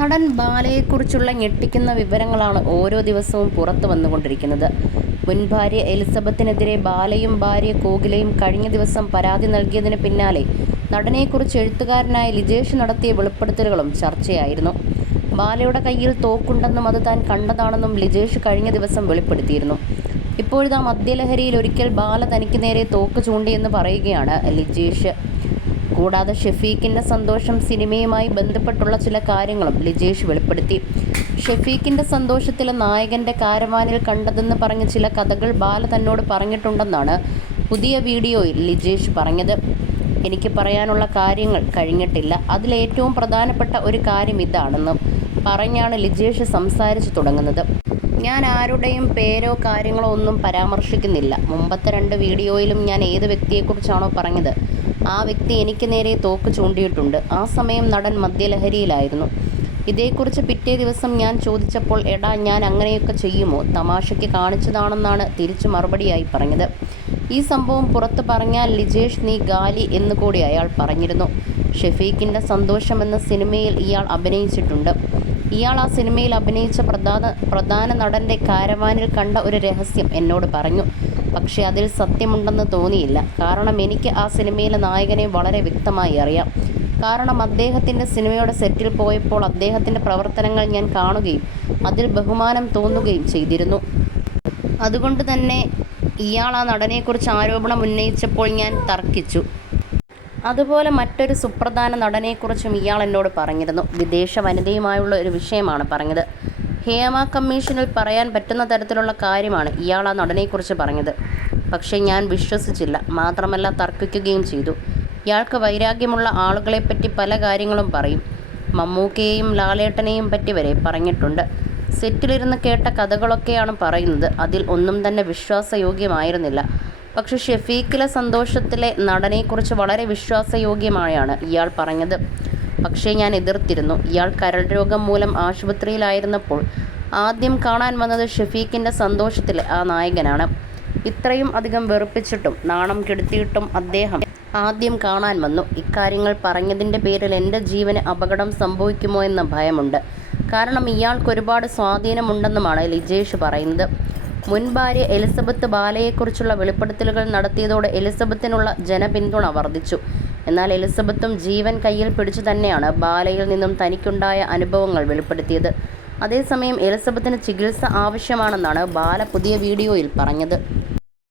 നടൻ ബാലയെക്കുറിച്ചുള്ള ഞെട്ടിക്കുന്ന വിവരങ്ങളാണ് ഓരോ ദിവസവും പുറത്തു വന്നുകൊണ്ടിരിക്കുന്നത്. മുൻ ഭാര്യ എലിസബത്തിനെതിരെ ബാലയും ഭാര്യ കോകിലയും കഴിഞ്ഞ ദിവസം പരാതി നൽകിയതിന് പിന്നാലെ നടനെക്കുറിച്ച് എഴുത്തുകാരനായ ലിജേഷ് നടത്തിയ വെളിപ്പെടുത്തലുകളും ചർച്ചയായിരുന്നു. ബാലയുടെ കയ്യിൽ തോക്കുണ്ടെന്നും അത് താൻ കണ്ടതാണെന്നും ലിജേഷ് കഴിഞ്ഞ ദിവസം വെളിപ്പെടുത്തിയിരുന്നു. ഇപ്പോഴിതാ മദ്യലഹരിയിൽ ഒരിക്കൽ ബാല തനിക്ക് നേരെ തോക്ക് ചൂണ്ടിയെന്ന് പറയുകയാണ് ലിജേഷ്. കൂടാതെ ഷെഫീഖിൻ്റെ സന്തോഷം സിനിമയുമായി ബന്ധപ്പെട്ടുള്ള ചില കാര്യങ്ങളും ലിജേഷ് വെളിപ്പെടുത്തി. ഷെഫീഖിൻ്റെ സന്തോഷത്തിലെ നായകൻ്റെ കാരവാനിൽ കണ്ടതെന്ന് പറഞ്ഞ ചില കഥകൾ ബാല തന്നോട് പറഞ്ഞിട്ടുണ്ടെന്നാണ് പുതിയ വീഡിയോയിൽ ലിജേഷ് പറഞ്ഞത്. എനിക്ക് പറയാനുള്ള കാര്യങ്ങൾ കഴിഞ്ഞിട്ടില്ല, അതിലേറ്റവും പ്രധാനപ്പെട്ട ഒരു കാര്യം ഇതാണെന്നും പറഞ്ഞാണ് ലിജേഷ് സംസാരിച്ചു തുടങ്ങുന്നത്. ഞാൻ ആരുടെയും പേരോ കാര്യങ്ങളോ ഒന്നും പരാമർശിക്കുന്നില്ല. മുമ്പത്തെ 2 വീഡിയോയിലും ഞാൻ ഏത് വ്യക്തിയെക്കുറിച്ചാണോ പറഞ്ഞത് ആ വ്യക്തി എനിക്ക് നേരെ തോക്ക് ചൂണ്ടിയിട്ടുണ്ട്. ആ സമയം നടൻ മദ്യലഹരിയിലായിരുന്നു. ഇതേക്കുറിച്ച് പിറ്റേ ദിവസം ഞാൻ ചോദിച്ചപ്പോൾ എടാ ഞാൻ അങ്ങനെയൊക്കെ ചെയ്യുമോ, തമാശയ്ക്ക് കാണിച്ചതാണെന്നാണ് തിരിച്ചു മറുപടിയായി പറഞ്ഞത്. ഈ സംഭവം പുറത്ത് പറഞ്ഞാൽ ലിജേഷ് നീ ഗാലി എന്ന് കൂടി അയാൾ പറഞ്ഞിരുന്നു. ഷെഫീഖിൻ്റെ സന്തോഷം എന്ന സിനിമയിൽ ഇയാൾ അഭിനയിച്ചിട്ടുണ്ട്. ഇയാൾ ആ സിനിമയിൽ അഭിനയിച്ച പ്രധാന നടൻ്റെ കാരവാനിൽ കണ്ട ഒരു രഹസ്യം എന്നോട് പറഞ്ഞു. പക്ഷേ അതിൽ സത്യമുണ്ടെന്ന് തോന്നിയില്ല. കാരണം എനിക്ക് ആ സിനിമയിലെ നായകനെ വളരെ വ്യക്തമായി അറിയാം. കാരണം അദ്ദേഹത്തിൻ്റെ സിനിമയുടെ സെറ്റിൽ പോയപ്പോൾ അദ്ദേഹത്തിൻ്റെ പ്രവർത്തനങ്ങൾ ഞാൻ കാണുകയും അതിൽ ബഹുമാനം തോന്നുകയും ചെയ്തിരുന്നു. അതുകൊണ്ട് തന്നെ ഇയാൾ ആ നടനെക്കുറിച്ച് ആരോപണം ഉന്നയിച്ചപ്പോൾ ഞാൻ തർക്കിച്ചു. അതുപോലെ മറ്റൊരു സുപ്രധാന നടനെക്കുറിച്ചും ഇയാൾ എന്നോട് പറഞ്ഞിരുന്നു. വിദേശ വനിതയുമായുള്ള ഒരു വിഷയമാണ് പറഞ്ഞത്. ഹേമ കമ്മീഷനിൽ പറയാൻ പറ്റുന്ന തരത്തിലുള്ള കാര്യമാണ് ഇയാൾ ആ നടനെക്കുറിച്ച് പറഞ്ഞത്. പക്ഷേ ഞാൻ വിശ്വസിച്ചില്ല, മാത്രമല്ല തർക്കിക്കുകയും ചെയ്തു. ഇയാൾക്ക് വൈരാഗ്യമുള്ള ആളുകളെപ്പറ്റി പല കാര്യങ്ങളും പറയും. മമ്മൂക്കയെയും ലാലേട്ടനെയും പറ്റി വരെ പറഞ്ഞിട്ടുണ്ട്. സെറ്റിലിരുന്ന് കേട്ട കഥകളൊക്കെയാണ് പറയുന്നത്. അതിൽ ഒന്നും തന്നെ വിശ്വാസയോഗ്യമായിരുന്നില്ല. പക്ഷെ ഷെഫീഖിലെ സന്തോഷത്തിലെ നടനെക്കുറിച്ച് വളരെ വിശ്വാസയോഗ്യമായാണ് ഇയാൾ പറഞ്ഞത്. പക്ഷേ ഞാൻ എതിർത്തിരുന്നു. ഇയാൾ കരൾ രോഗം മൂലം ആശുപത്രിയിലായിരുന്നപ്പോൾ ആദ്യം കാണാൻ വന്നത് ഷെഫീഖിൻ്റെ സന്തോഷത്തിലെ ആ നായകനാണ്. ഇത്രയും അധികം വെറുപ്പിച്ചിട്ടും നാണം കെടുത്തിയിട്ടും അദ്ദേഹം ആദ്യം കാണാൻ വന്നു. ഇക്കാര്യങ്ങൾ പറഞ്ഞതിൻ്റെ പേരിൽ എൻ്റെ ജീവന് അപകടം സംഭവിക്കുമോ എന്ന ഭയമുണ്ട്. കാരണം ഇയാൾക്ക് ഒരുപാട് സ്വാധീനമുണ്ടെന്നുമാണ് ലിജേഷ് പറയുന്നത്. മുൻ ഭാര്യ എലിസബത്ത് ബാലയെക്കുറിച്ചുള്ള വെളിപ്പെടുത്തലുകൾ നടത്തിയതോടെ എലിസബത്തിനുള്ള ജനപിന്തുണ വർദ്ധിച്ചു. എന്നാൽ എലിസബത്തും ജീവൻ കയ്യിൽ പിടിച്ചു തന്നെയാണ് ബാലയിൽ നിന്നും തനിക്കുണ്ടായ അനുഭവങ്ങൾ വെളിപ്പെടുത്തിയത്. അതേസമയം എലിസബത്തിന് ചികിത്സ ആവശ്യമാണെന്നാണ് ബാല പുതിയ വീഡിയോയിൽ പറഞ്ഞത്.